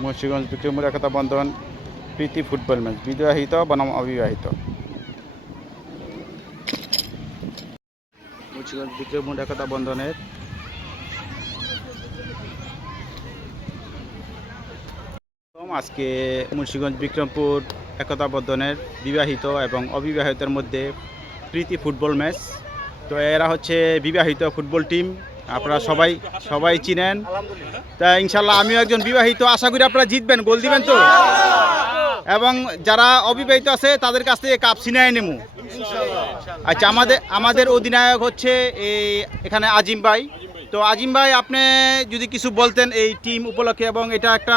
মুন্সিগঞ্জ, বিক্রমপুর একতা বন্ধন, প্রীতি football match. বিবাহিত বনাম অবিবাহিত? মুন্সিগঞ্জ, বিক্রমপুর একতা বন্ধনের। আজকে মুন্সিগঞ্জ, বিক্রমপুর একতা বন্ধনের, বিবাহিত এবং অবিবাহিতের মধ্যে প্রীতি ফুটবল ম্যাচ। তো এরা হচ্ছে বিবাহিত ফুটবল টিম। আপনারা সবাই সবাই চিনেন। তা ইনশাল্লাহ আমিও একজন বিবাহিত, আশা করি আপনারা জিতবেন, গোল দিবেন তো? এবং যারা অবিবাহিত আছে, তাদের কাছ থেকে কাপ ছিনায় নেমু। আচ্ছা আমাদের আমাদের অধিনায়ক হচ্ছে এই এখানে আজিম ভাই। তো আজিম ভাই, আপনি যদি কিছু বলতেন এই টিম উপলক্ষে এবং এটা একটা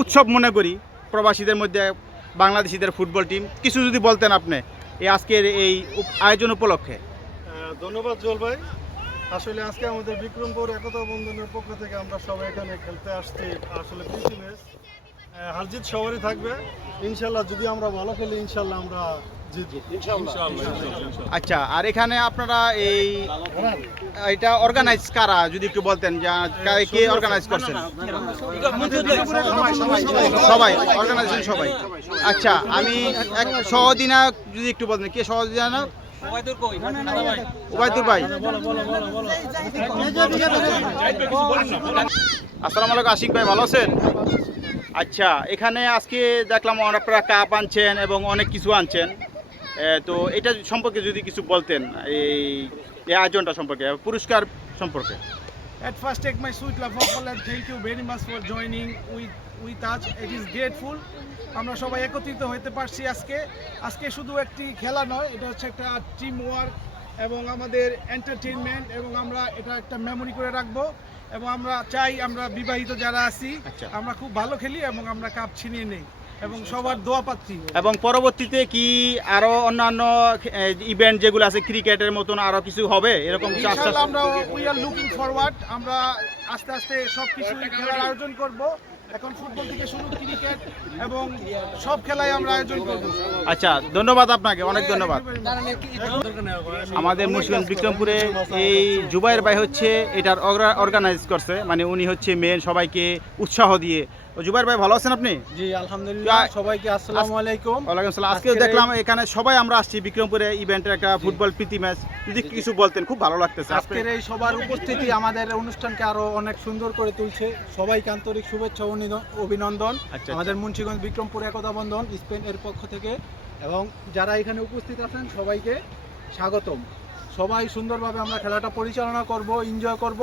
উৎসব মনে করি, প্রবাসীদের মধ্যে, বাংলাদেশিদের ফুটবল টিম। কিছু যদি বলতেন আপনি এই আজকের এই আয়োজন উপলক্ষে। ধন্যবাদ জল ভাই। আসলে আজকে আমাদের বিক্রমপুর একতা বন্ধনের পক্ষ থেকে আমরা সবাই এখানে খেলতে আসছি। আসলে প্রীতি ম্যাচ হারজিত সবারই থাকবে। ইনশাল্লাহ যদি আমরা ভালো খেলি ইনশাল্লাহ আমরা জিতবো। আচ্ছা আর এখানে আপনারা এই এটা অর্গানাইজ কারা? যদি একটু বলতেন যে কা- কে অর্গানাইজ করছেন? সবাই অর্গানাইজেশন সবাই। আচ্ছা আমি এক সহদিনায়ক যদি একটু বলতেন কে সহদিনায়ক উবায়দুর ভাই। আসসালামু আলাইকুম আশিক ভাই ভালো আছেন? আচ্ছা এখানে আজকে দেখলাম আপনারা কাপ আনছেন এবং অনেক কিছু আনছেন। তো এটা সম্পর্কে যদি কিছু বলতেন এই এই আয়োজনটা সম্পর্কে পুরস্কার সম্পর্কে। At first, take my sweet love for all and thank you very much for joining with with us. It is grateful. আমরা সবাই একত্রিত হতে পারছি আজকে আজকে শুধু একটি খেলা নয় এটা হচ্ছে একটা টিম ওয়ার্ক এবং আমাদের এন্টারটেইনমেন্ট এবং আমরা এটা একটা মেমোরি করে রাখব এবং আমরা চাই আমরা বিবাহিত যারা আছি আচ্ছা। আমরা খুব ভালো খেলি এবং আমরা কাপ ছিনিয়ে নেই এবং সবার দোয়া পাচ্ছি। এবং পরবর্তীতে কি আরও অন্যান্য ইভেন্ট যেগুলো আছে ক্রিকেটের মতন আরও কিছু হবে? এরকম ইনশাআল্লাহ আমরা উই আর লুকিং ফরওয়ার্ড আমরা আস্তে আস্তে সব কিছু খেলার আয়োজন করব। এখন ফুটবল থেকে শুরু ক্রিকেট এবং সব খেলায় আমরা আয়োজন করব। আচ্ছা ধন্যবাদ আপনাকে অনেক ধন্যবাদ। আমাদের মুন্সিগঞ্জ বিক্রমপুরে এই জুবাইর ভাই হচ্ছে এটার অর্গানাইজ করছে মানে উনি হচ্ছে মেন সবাইকে উৎসাহ দিয়ে জুবাইর ভাই ভালো আছেন আপনি? জি আলহামদুলিল্লাহ সবাইকে আসসালামু আলাইকুম। ওয়ালাইকুম আসসালাম আজকে দেখলাম এখানে সবাই আমরা আসছি বিক্রমপুরে ইভেন্টের একটা ফুটবল প্রীতি ম্যাচ। যদি কিছু বলতেন খুব ভালো লাগতেছে আজকের এই সবার উপস্থিতি আমাদের অনুষ্ঠানকে আরও অনেক সুন্দর করে তুলছে। সবাইকে আন্তরিক শুভেচ্ছা অভিনন্দন। আচ্ছা, আমাদের মুন্সিগঞ্জ বিক্রমপুর একতা বন্ধন স্পেন এর পক্ষ থেকে। এবং যারা এখানে উপস্থিত আছেন সবাইকে স্বাগতম। সবাই সুন্দরভাবে আমরা খেলাটা পরিচালনা করব এনজয় করব।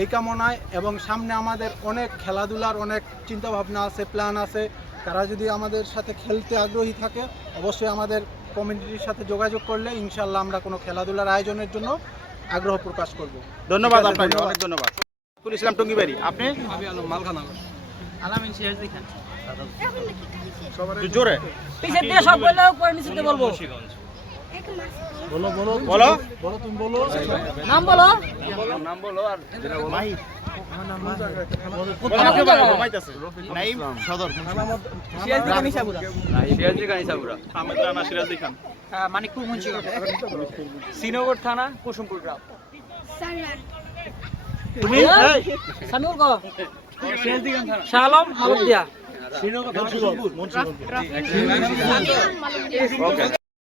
এই কামনায় এবং সামনে আমাদের অনেক খেলাধুলার অনেক চিন্তা ভাবনা আছে প্ল্যান আছে। তারা যদি আমাদের সাথে খেলতে আগ্রহী থাকে অবশ্যই আমাদের কমিউনিটির সাথে যোগাযোগ করলে ইনশাল্লাহ আমরা কোনো খেলাধুলার আয়োজনের জন্য আগ্রহ প্রকাশ করব। ধন্যবাদ আপনাকে ধন্যবাদ। অনেক ধন্যবাদ। ইসলাম টঙ্গিবাড়ি আপনি? জোরে। পিছের দিয়ে সব বললে পরে নিচে বলব। বলো বলো বলো। বলো তুমি বলো। নাম বলো। আমাকে বলো, সিরাজদি খান। মানিকপুর মুন্সিগঞ্জ শ্রীনগর থানা কুসুমপুর গ্রাম। তুমি?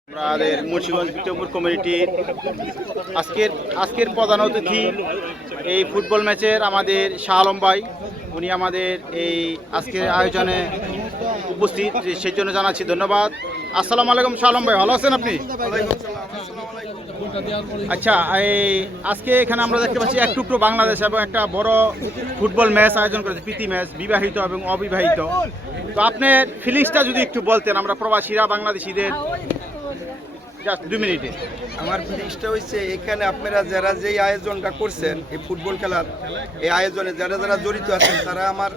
আমাদের মুন্সিগঞ্জ বিক্রমপুর কমিউনিটির আজকের আজকের প্রধান অতিথি এই ফুটবল ম্যাচের আমাদের শাহ আলম ভাই। উনি আমাদের এই আজকের আয়োজনে উপস্থিত, সেই জন্য জানাচ্ছি ধন্যবাদ। আসসালামু আলাইকুম শাহ আলম ভাই, ভালো আছেন আপনি? আচ্ছা এই আজকে এখানে আমরা দেখতে পাচ্ছি এক টুকরো বাংলাদেশ এবং একটা বড় ফুটবল ম্যাচ আয়োজন করেছে, প্রীতি ম্যাচ, বিবাহিত এবং অবিবাহিত। তো আপনার ফিলিংসটা যদি একটু বলতেন, আমরা প্রবাসীরা, বাংলাদেশিদের vuelta. দু মিনিটে আমার ফিলিংসটা হচ্ছে এখানে আপনারা যারা যেই আয়োজনটা করছেন, এই ফুটবল খেলার, এই আয়োজনে যারা যারা জড়িত আছেন, তারা আমার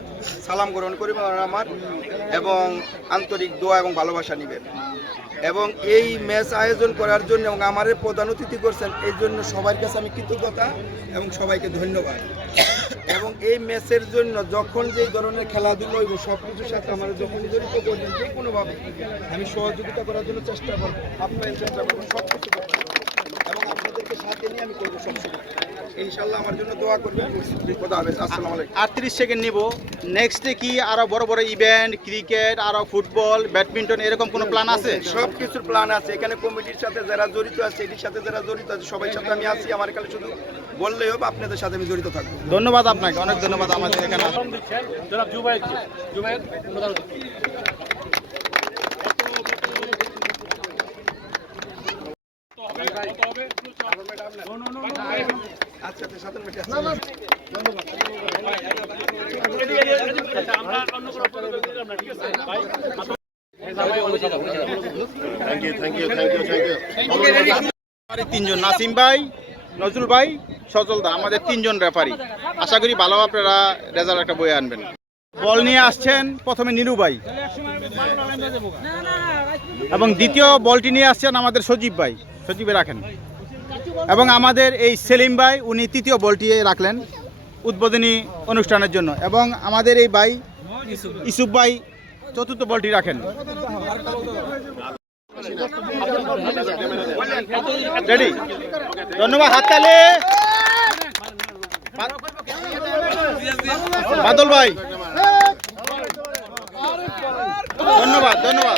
সালাম গ্রহণ করিবেন আমার, এবং আন্তরিক দোয়া এবং ভালোবাসা নেবেন। এবং এই ম্যাচ আয়োজন করার জন্য এবং আমারে প্রধান অতিথি করছেন, এই জন্য সবার কাছে আমি কৃতজ্ঞতা এবং সবাইকে ধন্যবাদ। এবং এই ম্যাচের জন্য যখন যেই ধরনের খেলাধুলো হইব সব কিছুর সাথে আমার যখন জড়িত করবেন যে কোনোভাবে আমি সহযোগিতা করার জন্য চেষ্টা করব। আপনার চেষ্টা সব কিছু এবং আপনাদেরকে সাথে নিয়ে আমি করব সব কিছু ইনশাল্লাহ আমার জন্য দোয়া করবেন। খোদা হাফেজ আসসালামু আলাইকুম। আটত্রিশ সেকেন্ড নিব। নেক্সটে কি আরও বড় বড় ইভেন্ট ক্রিকেট আরও ফুটবল ব্যাডমিন্টন এরকম কোনো প্ল্যান আছে? সব কিছুর প্ল্যান আছে। এখানে কমিটির সাথে যারা জড়িত আছে এটির সাথে যারা জড়িত আছে সবাই সাথে আমি আছি। আমার এখানে শুধু বললেই হবে আপনাদের সাথে আমি জড়িত থাকব। ধন্যবাদ আপনাকে অনেক ধন্যবাদ আমাদের এখানে আসার জন্য। আচ্ছা আপনার সাথে মিটে আছে। রেফারি তিনজন নাসিম ভাই নজরুল ভাই সজল দা আমাদের তিনজন রেফারি আশা করি ভালো আপনারা রেজাল্ট একটা বই আনবেন। বল নিয়ে আসছেন প্রথমে নীলু ভাই। এবং দ্বিতীয় বলটি নিয়ে আসছেন আমাদের সজীব ভাই। সজীবে রাখেন। এবং আমাদের এই সেলিম ভাই, উনি তৃতীয় বলটি রাখলেন উদ্বোধনী অনুষ্ঠানের জন্য। এবং আমাদের এই ভাই ইসুফ ভাই চতুর্থ বলটি রাখেন। রেডি ধন্যবাদ, হাততালি। বাদল ভাই। ধন্যবাদ ধন্যবাদ।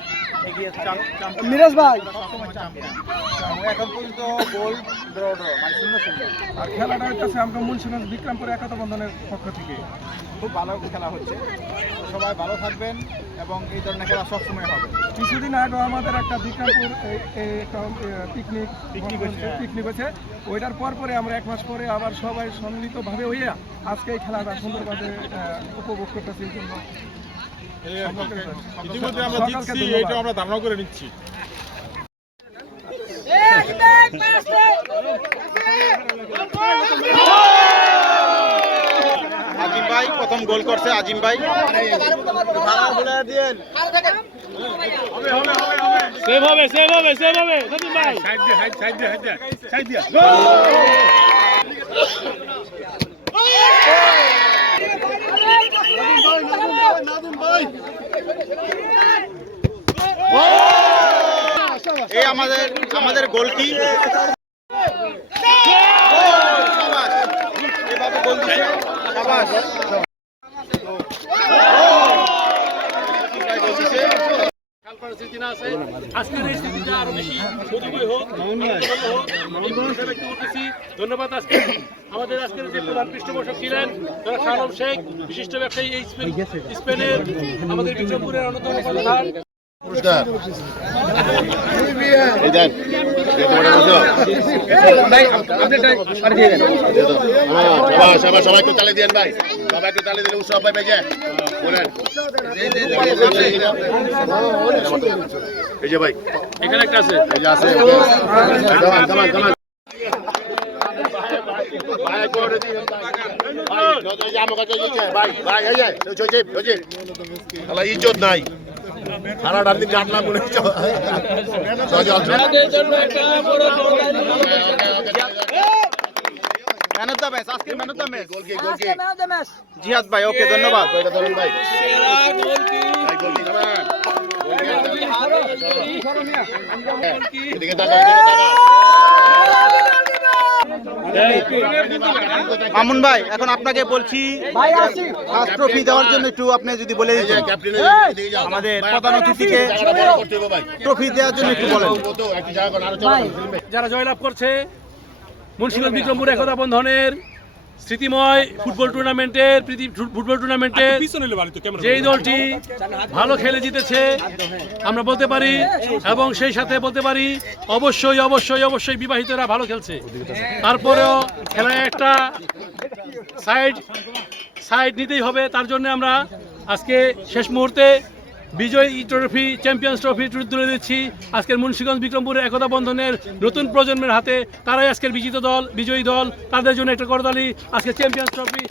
মিরাজ ভাই। এখন পর্যন্ত গোল ড্র ড্র মানে শূন্য শূন্য। আর খেলাটা হচ্ছে আমরা মুন্সিগঞ্জ বিক্রমপুর একতা বন্ধনের পক্ষ থেকে। খুব ভালো খেলা হচ্ছে। সবাই ভালো থাকবেন এবং এই ধরনের খেলা সবসময় হবে। কিছুদিন আগে আমাদের একটা বিক্রমপুর এই- এই একটা পিকনিক পিকনিক হচ্ছে, হ্যাঁ। পিকনিক হচ্ছে ওইটার পর পরে আমরা এক মাস পরে আবার সবাই সম্মিলিতভাবে হইয়া আজকে এই খেলাটা সুন্দরভাবে উপভোগ করতেছি। এই জন্য ইতিমধ্যে আমরা জিতছি এটা আমরা ধারণা করে নিচ্ছি। আজিম ভাই প্রথম গোল করছে আজিম ভাই। সেভ হবে সেভ হবে সেভ হবে। নতুন ভাই। সাইড দিয়ে সাইড সাইড দিয়ে সাইড দিয়ে সাইড দিয়ে এই আমাদের আমাদের গোলকি এভাবে গোল দিছে শাবাশ গোল দিছে। আজকের এই স্মৃতিটা আরও বেশি মধুময় হোক করতেছি ধন্যবাদ আমাদের আজকের পৃষ্ঠপোষক ছিলেন, তারা শেখ, বিশিষ্ট ব্যবসায়ী স্পেনের আমাদের বিক্রমপুরের অন্যতম প্রধান। সবাই সবাই সবাই একটু তালে দিয়েন ভাই। সবাই একটু তালে দিলে উৎসব ভাই ভাইকে। বলেন। এই যে ভাই। এখানে একটা আছে। এই যে আছে কামান কামান কামান ভাই করে দিন ভাই। নজর যা আমার কাছে ভাই ভাই এই যে সজীব সজীব আল্লাহ ইজ্জত নাই। সারা ডাল দিন জানলাম মনে হচ্ছে Sajal man of the match আজকের ম্যান অফ দ্য ম্যাচ গোলকি গোলকি জিহাদ ভাই ওকে ধন্যবাদ এটা ধরুন ভাই ভাই গোলকি কামান এদিকে তাকা এদিকে তাকা মামুন ভাই এখন আপনাকে বলছি ট্রফি দেওয়ার জন্য একটু আপনি যদি বলে দিতেন। আমাদের প্রধান অতিথিকে জায়গাটা বড় করতে হবে ভাই। ট্রফি দেওয়ার জন্য একটু বলেন। যারা জয়লাভ করছে মুন্সিগঞ্জ বিক্রমপুর একতা বন্ধনের স্মৃতিময় ফুটবল টুর্নামেন্টের ফুটবল টুর্নামেন্টের যেই দলটি ভালো খেলে জিতেছে আমরা বলতে পারি এবং সেই সাথে বলতে পারি অবশ্যই অবশ্যই অবশ্যই বিবাহিতরা ভালো খেলছে। তারপরেও খেলায় একটা সাইড সাইড নিতেই হবে তার জন্য আমরা আজকে শেষ মুহূর্তে বিজয়ী ট্রফি চ্যাম্পিয়ন্স ট্রফি তুলে দিচ্ছি। আজকের মুন্সিগঞ্জ বিক্রমপুরের একতা বন্ধনের নতুন প্রজন্মের হাতে। তারাই আজকের বিজিত দল বিজয়ী দল তাদের জন্য একটা করতালি। আজকে চ্যাম্পিয়ন্স ট্রফি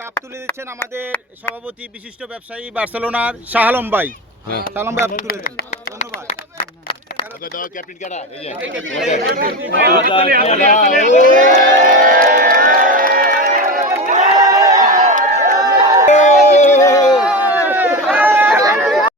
কাপ তুলে দিচ্ছেন আমাদের সভাপতি বিশিষ্ট ব্যবসায়ী বার্সেলোনার শাহ আলম ভাই। শাহ আলম ভাই আপনি তুলে দেন। ধন্যবাদ। ক্যাপ্টেন